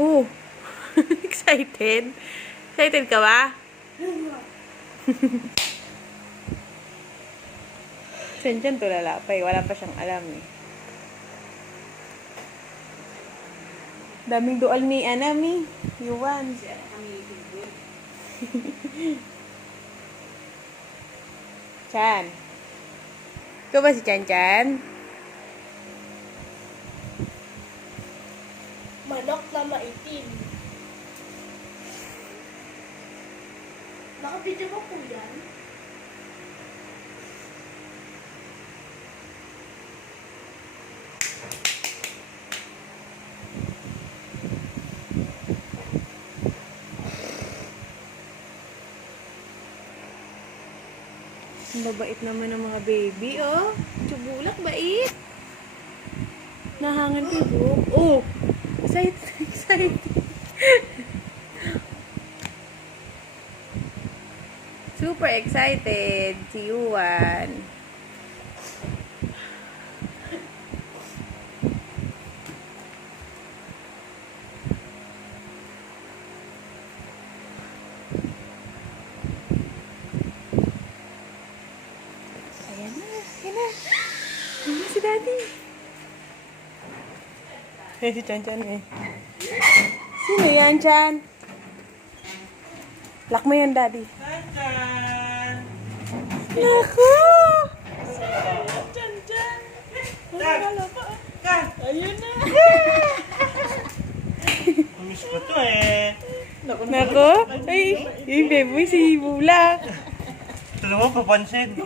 Oh, excited? Excited ka ba? Saan to lalapay? Wala pa siyang alam eh. Daming dual ni Anami. Yuan. Chan. Ikaw ba si Chan Chan? Manok na maitim. Nakabidyo mo po yan? Ang babait naman ng mga baby, oh. Tsubulak, bait. Nahangan ko yung buhok. Oh! Excited, excited. Super excited si Yuan. Ayan na, ayan na. Ayan na si Daddy. Eh, si Chan Chan eh. Sino yan, Chan? Lock mo yan, Daddy. Chan! Naku! Chan, chan. Chan! Ayun na. Miss ko to eh. Naku! Ay, yung baby si Bulak. Tulungan mo, papansin.